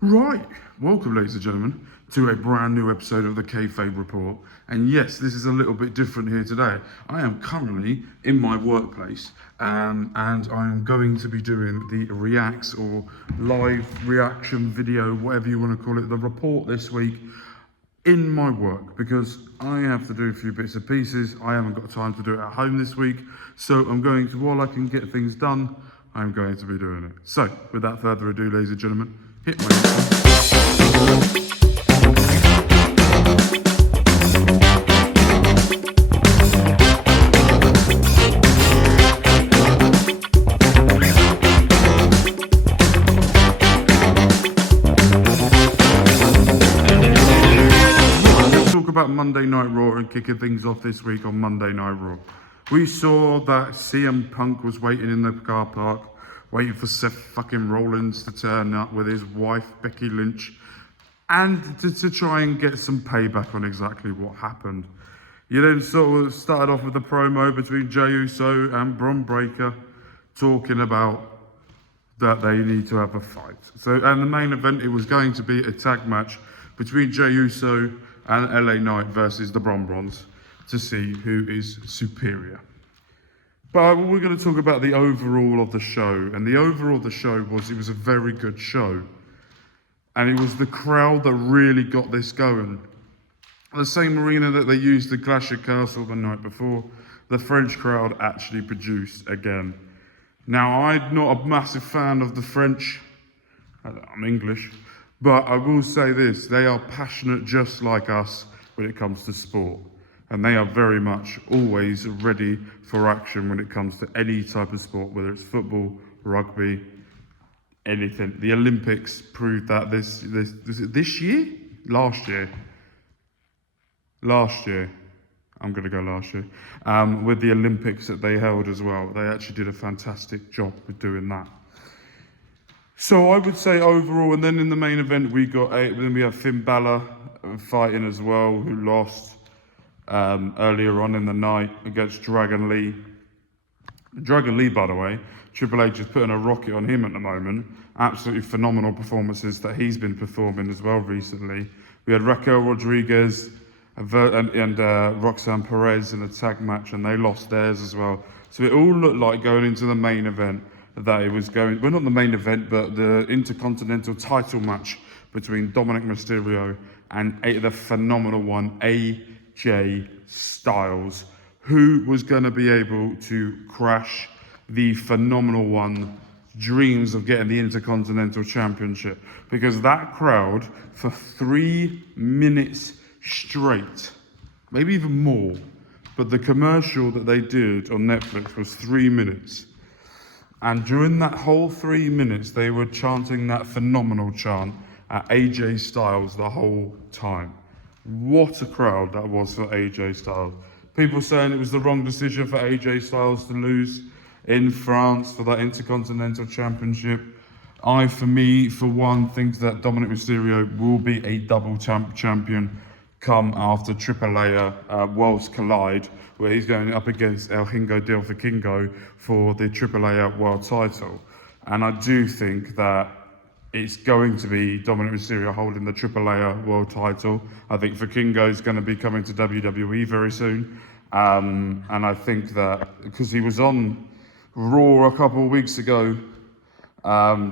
Right, welcome ladies and gentlemen to a brand new episode of the Kayfabe Report. And yes, this is a little bit different here today. I am currently in my workplace and I am going to be doing the reacts or live reaction video, whatever you want to call it, the report this week in my work because I have to do a few bits and pieces. I haven't got time to do it at home this week. So I'm going to, while I can get things done, I'm going to be doing it. So without further ado, ladies and gentlemen, hit my Let's talk about Monday Night Raw and kicking things off this week on Monday Night Raw. We saw that CM Punk was waiting in the car park, waiting for Seth fucking Rollins to turn up with his wife, Becky Lynch, and to try and get some payback on exactly what happened. You then sort of started off with the promo between Jey Uso and Bron Breakker, talking about that they need to have a fight. So, and the main event, it was going to be a tag match between Jey Uso and LA Knight versus the Bron Brons to see who is superior. But we're going to talk about the overall of the show. And the overall of the show was, it was a very good show. And it was the crowd that really got this going. The same arena that they used the Glacier Castle the night before, the French crowd actually produced again. Now, I'm not a massive fan of the French. I'm English. But I will say this, they are passionate just like us when it comes to sport. And they are very much always ready for action when it comes to any type of sport, whether it's football, rugby, anything. The Olympics proved that this year? Last year. I'm going to go last year. With the Olympics that they held as well. They actually did a fantastic job with doing that. So I would say overall, and then in the main event we have Finn Balor fighting as well, who lost earlier on in the night against Dragon Lee. Dragon Lee, by the way, Triple H is putting a rocket on him at the moment. Absolutely phenomenal performances that he's been performing as well recently. We had Raquel Rodriguez and Roxanne Perez in a tag match, and they lost theirs as well. So it all looked like going into the main event that it was going, well, not the main event, but the Intercontinental title match between Dominic Mysterio and the phenomenal one, AJ Styles, who was going to be able to crash the phenomenal one dreams of getting the Intercontinental Championship, because that crowd for 3 minutes straight, maybe even more, but the commercial that they did on Netflix was 3 minutes, and during that whole 3 minutes they were chanting that phenomenal chant at AJ Styles the whole time. What a crowd that was for AJ Styles. People saying it was the wrong decision for AJ Styles to lose in France for that Intercontinental Championship. For one, think that Dominic Mysterio will be a double champion come after AAA Worlds Collide, where he's going up against El Hingo del Vikingo for the AAA World title. And I do think that it's going to be Dominic Mysterio holding the AAA World title. I think Vikingo is going to be coming to WWE very soon. And I think that because he was on Raw a couple of weeks ago,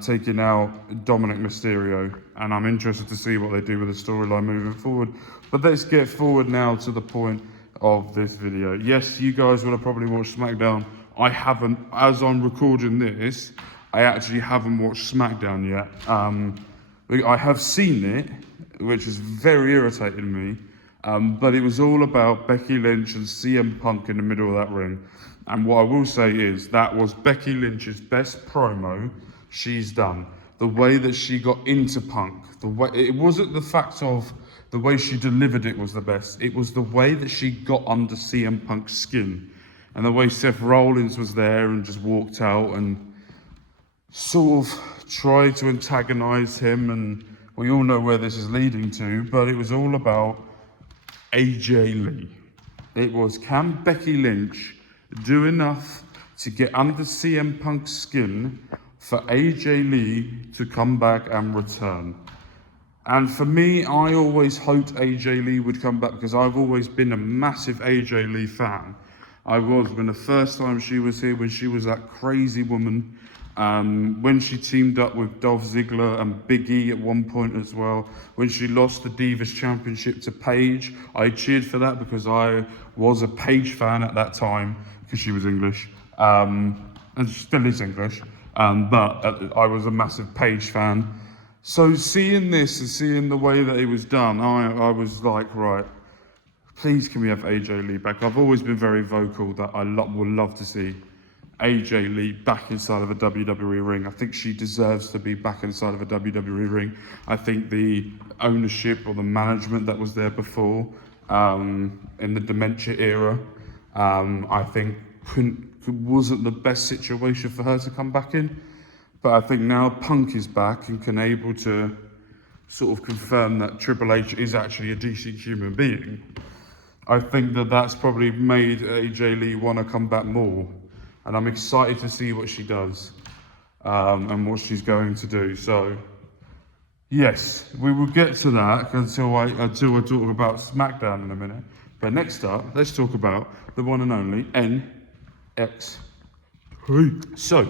taking out Dominic Mysterio, and I'm interested to see what they do with the storyline moving forward. But let's get forward now to the point of this video. Yes, you guys will have probably watched SmackDown. I haven't, as I'm recording this, I actually haven't watched SmackDown yet. I have seen it, which is very irritating me. But it was all about Becky Lynch and CM Punk in the middle of that ring. And what I will say is that was Becky Lynch's best promo she's done. The way that she got into Punk, it wasn't the fact of the way she delivered it was the best. It was the way that she got under CM Punk's skin. And the way Seth Rollins was there and just walked out and sort of tried to antagonize him. And we all know where this is leading to, but it was all about AJ Lee. It was, can Becky Lynch do enough to get under CM Punk's skin for AJ Lee to come back and return. And for me, I always hoped AJ Lee would come back because I've always been a massive AJ Lee fan. I was when the first time she was here, when she was that crazy woman, when she teamed up with Dolph Ziggler and Big E at one point as well, when she lost the Divas Championship to Paige, I cheered for that because I was a Paige fan at that time because she was English, and she still is English, but I was a massive Paige fan. So seeing this and seeing the way that it was done, I was like, right, please can we have AJ Lee back? I've always been very vocal that I would love to see AJ Lee back inside of a WWE ring. I think she deserves to be back inside of a WWE ring. I think the ownership or the management that was there before, in the dementia era, I think wasn't the best situation for her to come back in. But I think now Punk is back and can able to sort of confirm that Triple H is actually a decent human being. I think that that's probably made AJ Lee want to come back more. And I'm excited to see what she does and what she's going to do. So, yes, we will get to that until I talk about SmackDown in a minute. But next up, let's talk about the one and only NXT. So,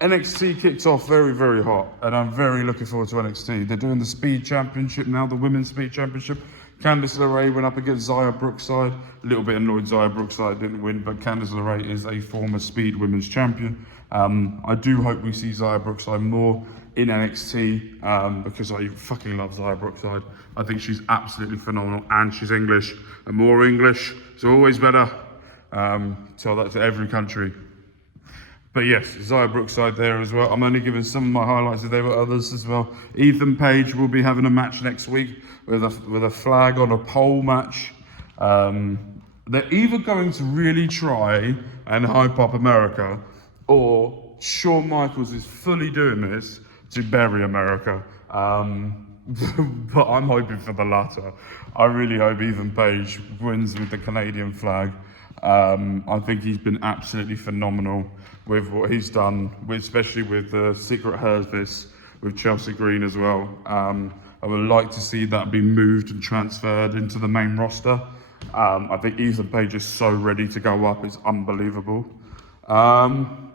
NXT kicked off very, very hot, and I'm very looking forward to NXT. They're doing the Speed Championship now, the Women's Speed Championship. Candice LeRae went up against Xia Brookside. A little bit annoyed Xia Brookside didn't win, but Candice LeRae is a former Speed Women's Champion. I do hope we see Xia Brookside more in NXT because I fucking love Xia Brookside. I think she's absolutely phenomenal, and she's English, and more English is always better. Tell that to every country. But yes, Xia Brookside there as well. I'm only giving some of my highlights, there were others as well. Ethan Page will be having a match next week with a flag on a pole match. They're either going to really try and hype up America, or Shawn Michaels is fully doing this to bury America. But I'm hoping for the latter. I really hope Ethan Page wins with the Canadian flag. I think he's been absolutely phenomenal with what he's done, especially with the Secret Service with Chelsea Green as well. I would like to see that be moved and transferred into the main roster. I think Ethan Page is so ready to go up, it's unbelievable. And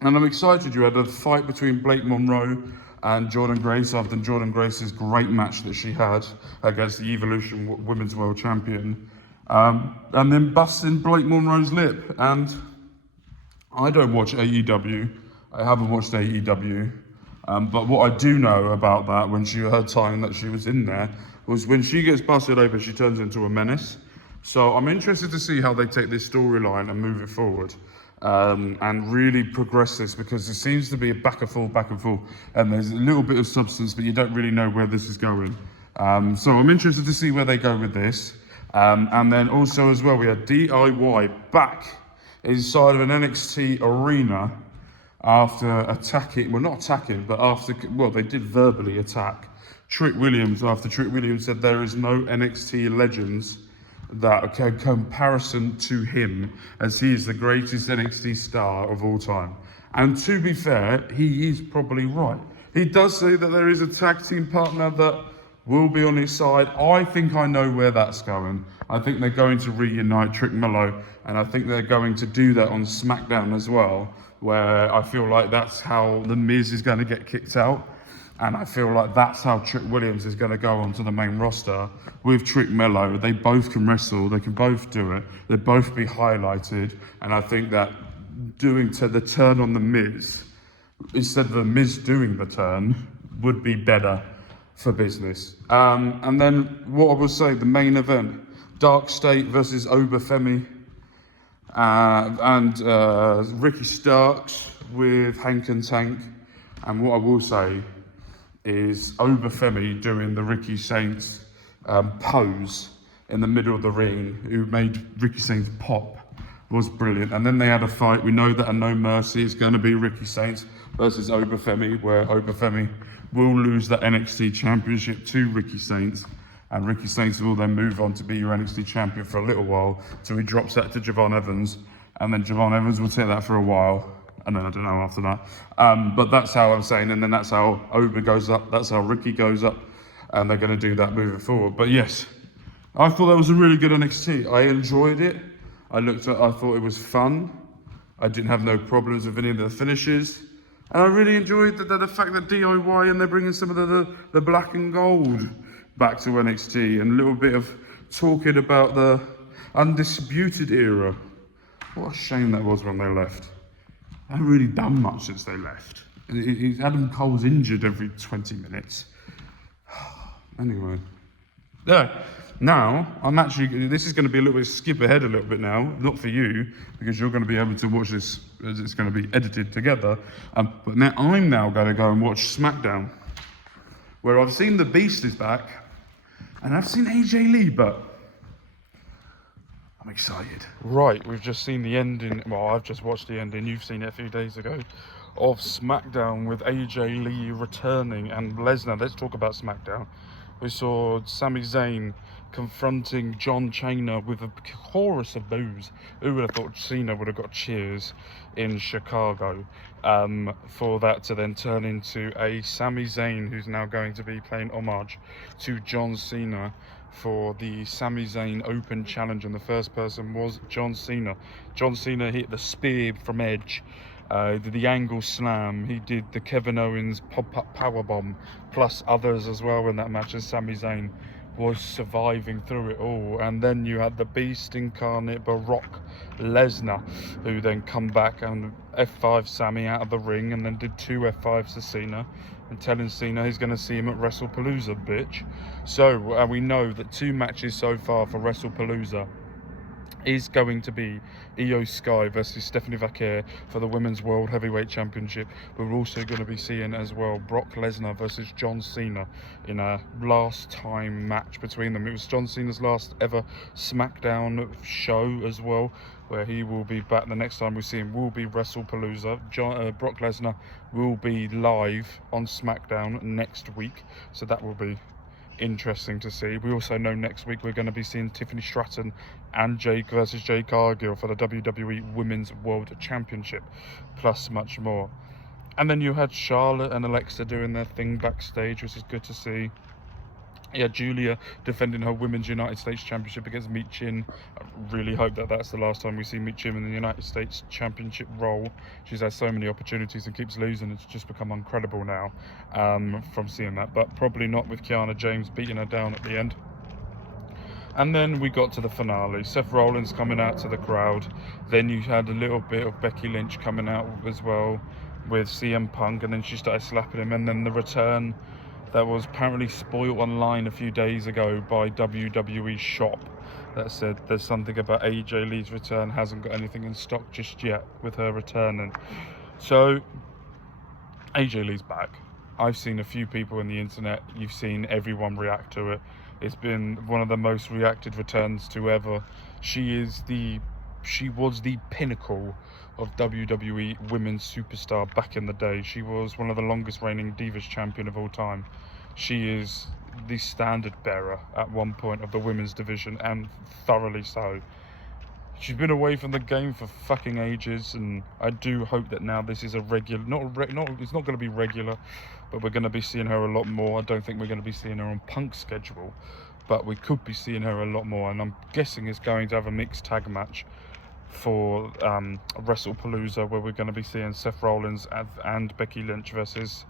I'm excited. You had a fight between Blake Monroe and Jordynne Grace after Jordynne Grace's great match that she had against the Evolution Women's World Champion. And then busting Blake Monroe's lip. And I don't watch AEW. I haven't watched AEW. But what I do know about that, when her time that she was in there, was when she gets busted open, she turns into a menace. So I'm interested to see how they take this storyline and move it forward. And really progress this, because there seems to be a back and forth, and there's a little bit of substance, but you don't really know where this is going. So I'm interested to see where they go with this. And then also as well, we had DIY back inside of an NXT arena after attacking, well not attacking, but they did verbally attack Trick Williams after Trick Williams said there is no NXT legends that are in comparison to him, as he is the greatest NXT star of all time. And to be fair, he is probably right. He does say that there is a tag team partner that will be on his side. I think I know where that's going. I think they're going to reunite Trick Mello, and I think they're going to do that on SmackDown as well, where I feel like that's how The Miz is going to get kicked out. And I feel like that's how Trick Williams is going to go onto the main roster with Trick Mello. They both can wrestle, they can both do it, they'll both be highlighted. And I think that doing the turn on The Miz, instead of The Miz doing the turn, would be better for business. And then what I will say, the main event, Dark State versus Obafemi, and Ricky Starks with Hank and Tank. And what I will say is Obafemi doing the Ricky Saints pose in the middle of the ring, who made Ricky Saints pop, was brilliant. And then they had a fight. We know that at No Mercy it's going to be Ricky Saints versus Obafemi, where Obafemi will lose the NXT Championship to Ricky Saints, and Ricky Saints will then move on to be your NXT Champion for a little while, till he drops that to Javon Evans, and then Javon Evans will take that for a while, and then I don't know after that. But that's how I'm saying, and then that's how Oba goes up, that's how Ricky goes up, and they're going to do that moving forward. But yes, I thought that was a really good NXT. I enjoyed it. I thought it was fun. I didn't have no problems with any of the finishes. And I really enjoyed the fact that DIY and they're bringing some of the black and gold back to NXT, and a little bit of talking about the Undisputed Era. What a shame that was when they left. They haven't really done much since they left. Adam Cole's injured every 20 minutes. Anyway. Yeah. Now, this is going to be a little bit skip ahead a little bit now, not for you, because you're going to be able to watch this as it's going to be edited together. But now I'm going to go and watch SmackDown, where I've seen the Beast is back, and I've seen AJ Lee, but I'm excited. Right, we've just seen the ending. Well, I've just watched the ending. You've seen it a few days ago, of SmackDown with AJ Lee returning and Lesnar. Let's talk about SmackDown. We saw Sami Zayn confronting John Cena with a chorus of boos. Who would have thought Cena would have got cheers in Chicago? For that to then turn into a Sami Zayn who's now going to be paying homage to John Cena for the Sami Zayn Open Challenge, and the first person was John Cena. John Cena hit the spear from Edge. Did the angle slam, he did the Kevin Owens pop-up powerbomb, plus others as well in that match, and Sami Zayn was surviving through it all. And then you had the Beast incarnate, Brock Lesnar, who then come back and F5 Sami out of the ring, and then did 2 F5s to Cena, and telling Cena he's going to see him at Wrestlepalooza, bitch. So we know that 2 matches so far for Wrestlepalooza is going to be Io Sky versus Stephanie Vaquer for the Women's World Heavyweight Championship. We're also going to be seeing as well Brock Lesnar versus John Cena in a last time match between them. It was John Cena's last ever SmackDown show as well, where he will be back. The next time we see him will be Wrestlepalooza. Brock Lesnar will be live on SmackDown next week, so that will be interesting to see. We also know next week we're going to be seeing Tiffany Stratton and Jake versus Jade Cargill for the WWE Women's World Championship, plus much more. And then you had Charlotte and Alexa doing their thing backstage, which is good to see. Yeah, Julia defending her Women's United States Championship against Meet Chin. I really hope that that's the last time we see Meet Chin in the United States Championship role. She's had so many opportunities and keeps losing. It's just become incredible now from seeing that. But probably not with Kiana James beating her down at the end. And then we got to the finale. Seth Rollins coming out to the crowd. Then you had a little bit of Becky Lynch coming out as well with CM Punk. And then she started slapping him. And then the return that was apparently spoiled online a few days ago by WWE Shop that said there's something about AJ Lee's return, hasn't got anything in stock just yet with her returning. So AJ Lee's back. I've seen a few people on the internet, you've seen everyone react to it. It's been one of the most reacted returns to ever. She was the pinnacle of WWE Women's Superstar back in the day. She was one of the longest reigning Divas champion of all time. She is the standard bearer at one point of the women's division, and thoroughly so. She's been away from the game for fucking ages, and I do hope that now this is a regular, it's not going to be regular, but we're going to be seeing her a lot more. I don't think we're going to be seeing her on Punk's schedule, but we could be seeing her a lot more, and I'm guessing it's going to have a mixed tag match for Wrestlepalooza, where we're going to be seeing Seth Rollins and Becky Lynch versus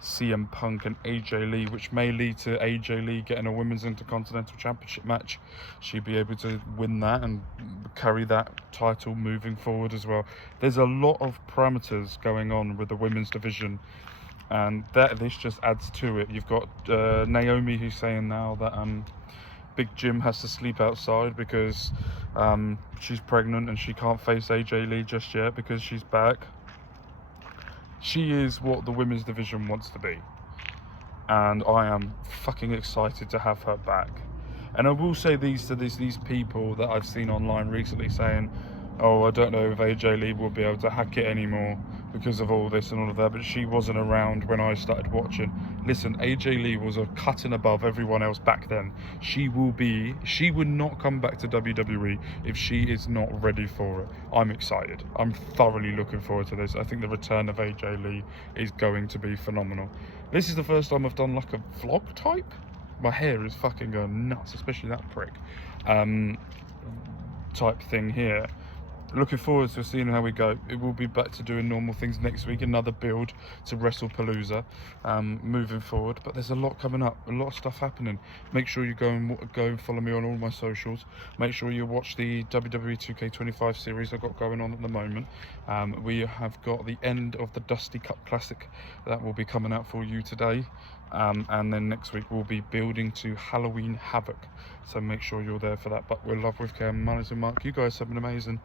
CM Punk and AJ Lee, which may lead to AJ Lee getting a Women's Intercontinental Championship match. She'd be able to win that and carry that title moving forward as well. There's a lot of parameters going on with the women's division, and this just adds to it. You've got Naomi, who's saying now that Big Jim has to sleep outside because she's pregnant and she can't face AJ Lee just yet because she's back. She is what the women's division wants to be, and I am fucking excited to have her back. And I will say these people that I've seen online recently saying, oh, I don't know if AJ Lee will be able to hack it anymore because of all this and all of that, but she wasn't around when I started watching. Listen, AJ Lee was a cutting above everyone else back then. She would not come back to WWE if she is not ready for it. I'm excited. I'm thoroughly looking forward to this. I think the return of AJ Lee is going to be phenomenal. This is the first time I've done like a vlog type. My hair is fucking going nuts, especially that prick. Type thing here. Looking forward to seeing how we go. It will be back to doing normal things next week. Another build to Wrestlepalooza, moving forward. But there's a lot coming up, a lot of stuff happening. Make sure you go and follow me on all my socials. Make sure you watch the WWE 2K25 series I've got going on at the moment. We have got the end of the Dusty Cup Classic that will be coming out for you today. And then next week we'll be building to Halloween Havoc. So make sure you're there for that. But we're Love with Cam, Manners and Mark. You guys have been amazing.